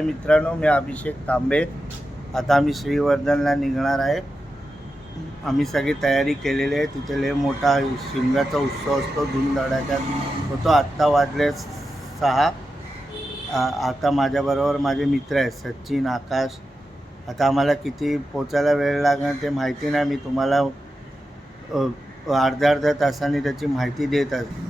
हाय मित्रांनो, मी अभिषेक तांबे. आता आम्ही श्रीवर्धनला निघणार आहे. आम्ही सगळी तयारी केलेली आहे. तिथे लय मोठा शिमग्याचा उत्सव असतो, धुमधडाक्यात होतो. आत्ता वाजले 6. आता माझ्याबरोबर माझे मित्र आहेत सचिन, आकाश. आता आम्हाला किती पोचायला वेळ लागणार ते माहिती नाही. मी तुम्हाला अर्ध्या तासाने त्याची माहिती देत आहे.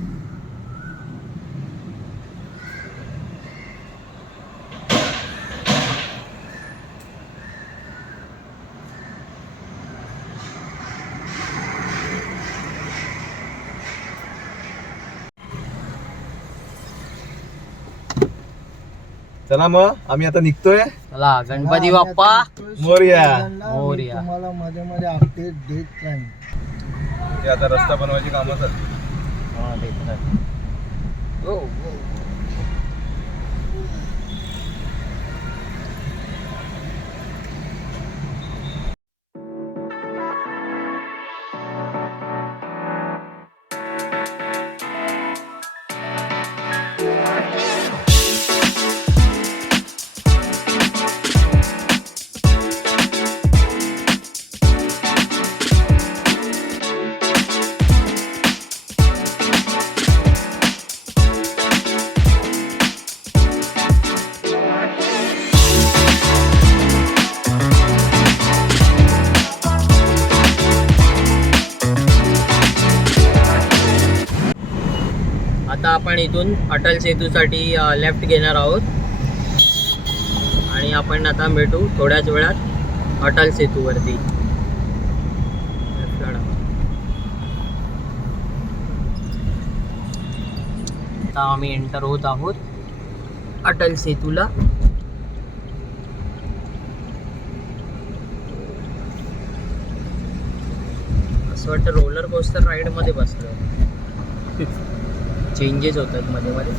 चला मग आम्ही आता निघतोय. चला गणपती बाप्पा मोरया. मोरया. तुम्हाला मध्ये मध्ये अपडेट देत राहील. हे आता रस्ता बनवायची कामं चालली. आता आपण इथून अटल सेतूसाठी लेफ्ट घेणार आहोत आणि आपण आता भेटू थोड्याच वेळात अटल सेतूवरती. आता आम्ही एंटर होत आहोत अटल सेतूला. असं वाटतं रोलर कोस्टर राईड मध्ये बसलो. चेंजेस होतात मध्ये मध्ये.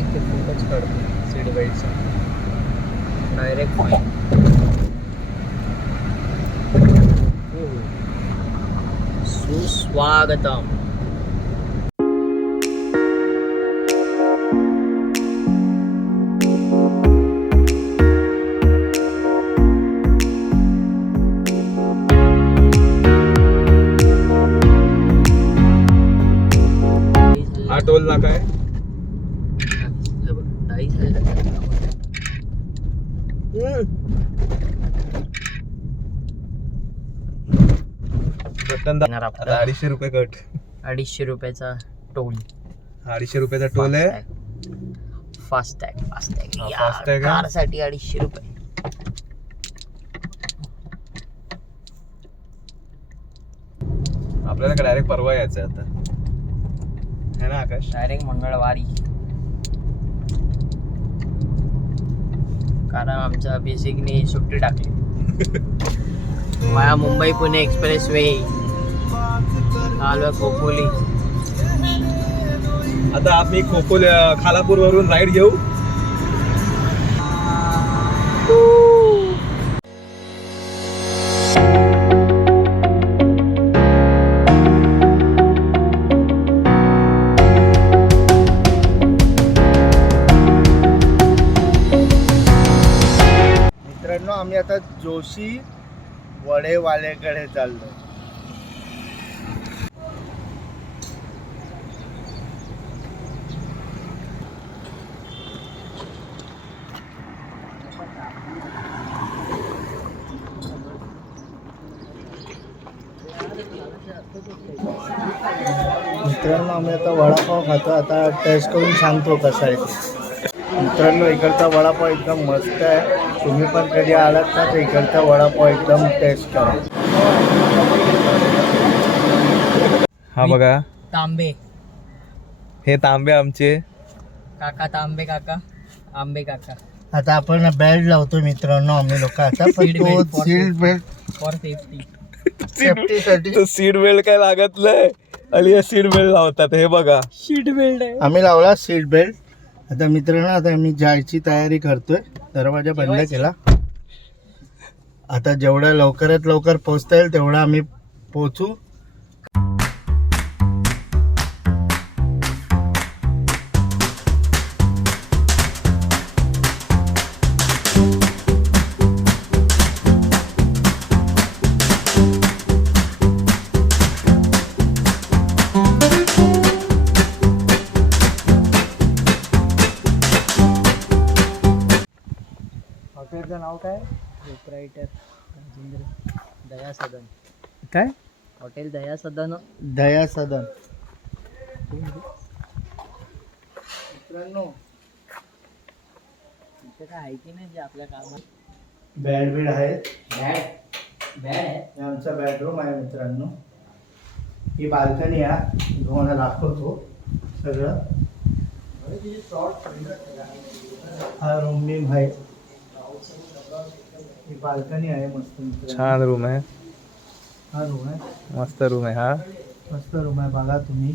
इथे फोटोच काढतो सीट बेल्टचा डायरेक्ट फाईन. सुस्वागतम. टोल नाका आहे. आता 250 रुपये कट. 250 रुपयाचा टोल. 250 रुपयाचा टोल आहे. फास्टॅग फास्टॅग कार साठी 250 रुपये. आपल्याला डायरेक्ट परवा यायचं आता है ना आकाश. डायरेक्ट मंगळवारी. कारण आमच्या बेसिकने सुट्टी टाकली. वाया मुंबई पुणे एक्सप्रेस वे आलो खोपोली. आता आम्ही खोपोली खालापूर वरून राईड घेऊ. आम्ही आता जोशी वडेवालेकडे चाललो. मित्रांनो आम्ही आता वडापाव खातो. आता टेस्ट करून सांगतो कसा आहे. मित्रांनो इकडचा वडापाव एकदम मस्त आहे. तुम्ही पण कधी आलात ना तर इकडचा वडापाव एकदम टेस्ट करा. हा बघा तांबे. हे तांबे आमचे काका. तांबे काका. आंबे काका. आता आपण बेल्ट लावतो मित्रांनो आम्ही लोक. आता सीट बेल्ट फॉर सेफ्टी. सेफ्टीसाठी सीट बेल्ट काय लागत नाही आणि हे सीट बेल्ट लावतात. हे बघा सीट बेल्ट आहे. आम्ही लावला सीट बेल्ट. आता मित्रांनो आता आम्ही जायची तयारी करतोय. दरवाजा बंद केला. आता जेवढ्या लवकरात लवकर पोहोचता येईल तेवढा आम्ही पोहोचू. हॉटेलचं नाव काय? प्रोप्रायटर राजेंद्र दया सदन. काय? हॉटेल दया सदन. दया सदन. मित्रांनो इथे काय आहे की नाही जे आपल्या कामात. बेड बीड आहे. बॅड आहे. हे आमचा बेडरूम आहे मित्रांनो. ही बाल्कनी आहे, तुम्हाला दाखवतो सगळं. हा रूम बीम आहे. ही बाल्कनी आहे मस्त मित्रांनो. छान रूम आहे, हा रूम आहे, मस्त रूम आहे हा. मस्त रूम आहे बघा तुम्ही.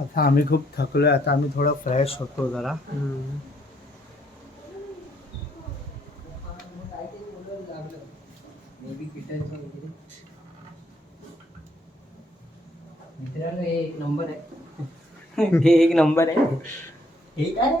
आता आम्ही खूप थकलोय, आता आम्ही थोडं फ्रेश होतो जरा. मित्रांनो हे एक नंबर आहे. हे एक नंबर आहे. हे काय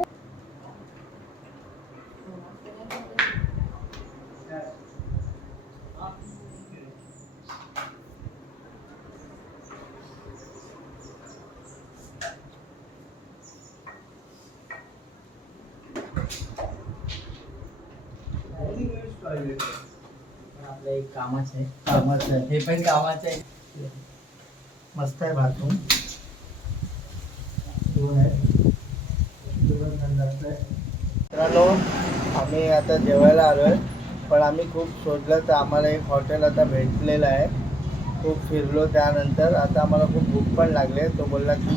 आपलं एक कामाचं आहे. कामाचं आहे. हे पण कामाचं आहे. मस्त आहे बाथरूम. दोन आहे. दोन संडास आहे. मित्रांनो आम्ही आता जेवायला आलो आहे, पण आम्ही खूप शोधलं तर आम्हाला एक हॉटेल आता भेटलेलं आहे. खूप फिरलो त्यानंतर आता आम्हाला खूप भूक पण लागली आहे. तो बोलला की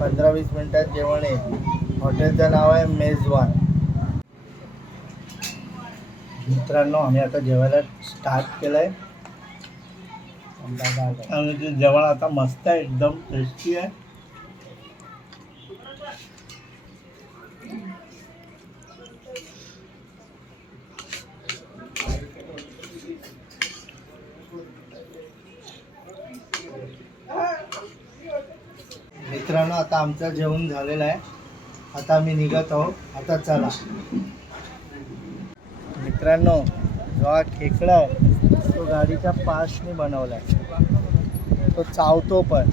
15-20 मिनटात जेवण येईल. हॉटेलचं नाव आहे मेजवान. मित्रांनो आम्ही आता जेवायला स्टार्ट केलं आहे. आणि ते जेवण आता मस्त आहे, एकदम टेस्टी आहे. मित्रांनो आता आमचं जेवण झालेलं आहे. आता आम्ही निघत आहोत. आता चला. मित्रांनो जो हा खेकडा आहे तो गाडीच्या पासने बनवला आहे. तो चावतो पण.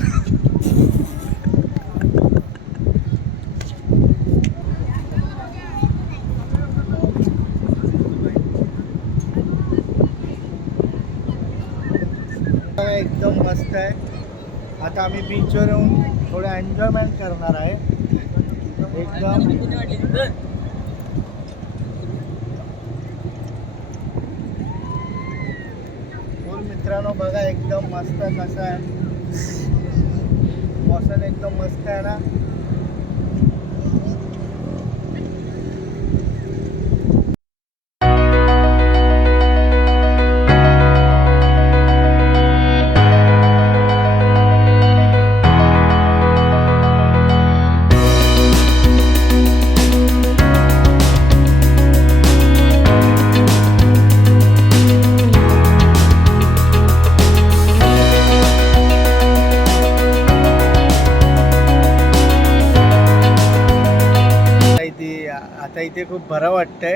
एकदम मस्त आहे. आता आम्ही बीचवर येऊन थोडं एन्जॉयमेंट करणार आहे. एकदम मित्रांनो बघा एकदम मस्त कसं आहे. मौसम एकदम मस्त आहे ना. आता इथे खूप बरं वाटतंय.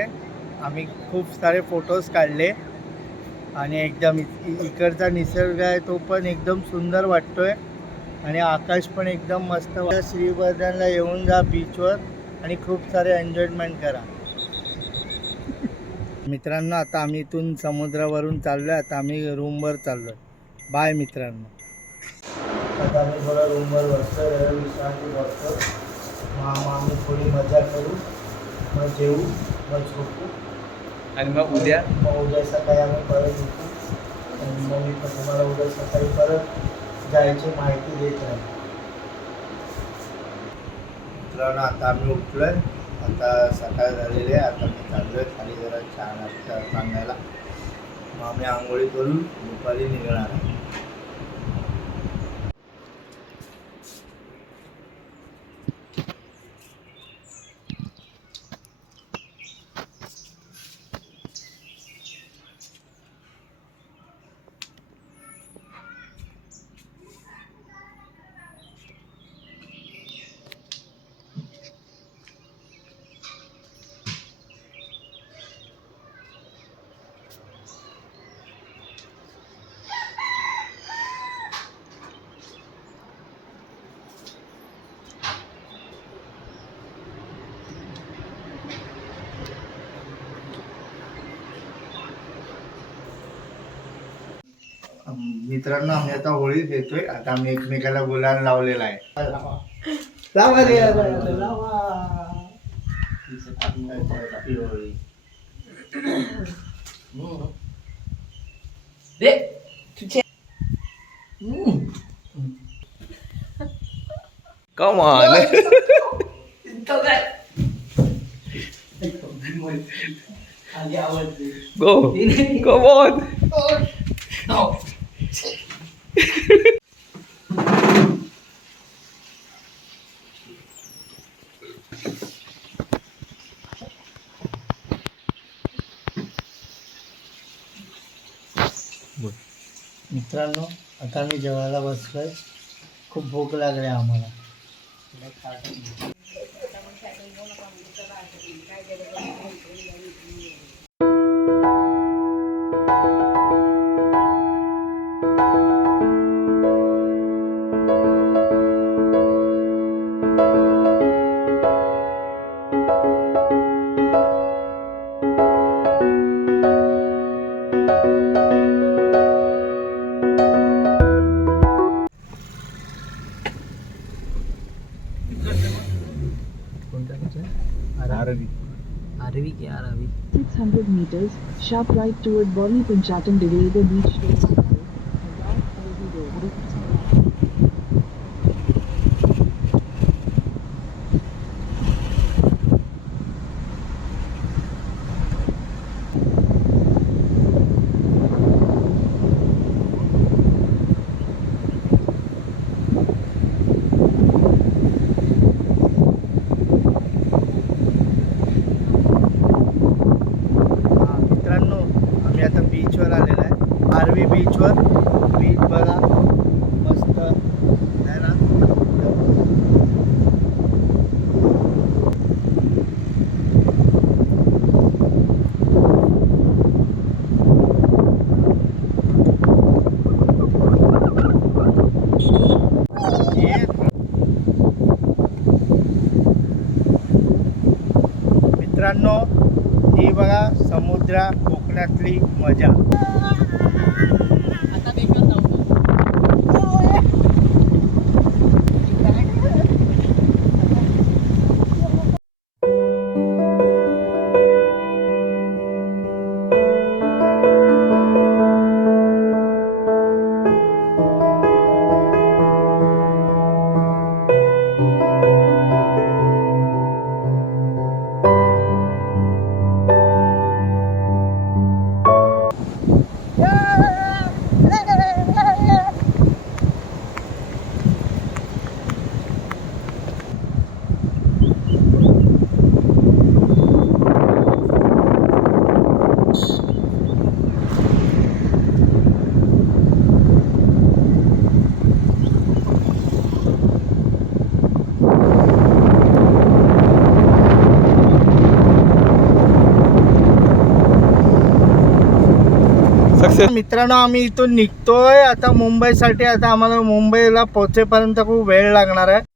आम्ही खूप सारे फोटोज काढले आणि एकदम इकडचा निसर्ग आहे तो पण एकदम सुंदर वाटतोय आणि आकाश पण एकदम मस्त. श्रीवर्धनला येऊन जा बीचवर आणि खूप सारे एन्जॉयमेंट करा. मित्रांनो आता आम्ही इथून समुद्रावरून चाललो आहे. आता आम्ही रूमवर चाललो आहे. बाय मित्रांनो. आता आम्ही थोडा रूमवर बसतो, विश्रांती बसतो. मग आम्ही थोडी मजा करू, मग जेवू, मग झोपू आणि मग उद्या सकाळी आम्ही परत उठू. आणि मग मी तुम्हाला उद्या सकाळी परत जायची माहिती देत राहील. मित्रांनो आता आम्ही उठलो आहे. आता सकाळ झालेली आहे. आता मी चाललो आहे खाली जरा चहा नाश्ता सांगायला. मग आम्ही आंघोळी करून दुपारी निघणार आहे. मित्रांनो आम्ही आता होळी घेतोय. आता आम्ही एकमेकाला गुलाल लावलेला आहे. लावा रे लावा. होळी. दे तुझे कम ऑन तो काय आधी आवडते गो कम ऑन मित्रांनो आता मी जेवायला बसलोय. खूप भूक लागली आम्हाला. आरवी की RV 600 meters, sharp right toward Bolly Panchatan Direga Beach Road. मित्रांनो आम्ही आता बीचवर आलेलो आहे. आरवी बीचवर. बीच बघा मस्त आहे ना. मित्रांनो ही बघा समुद्र कोकणातली मजा. आता बेकार जाऊ सक्सेस. मित्रांनो आम्ही इथून निघतोय आता मुंबईसाठी. आता आम्हाला मुंबईला पोहोचेपर्यंत खूप वेळ लागणार आहे.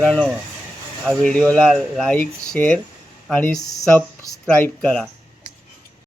मित्रांनो हा व्हिडिओला लाईक शेअर आणि सबस्क्राईब करा.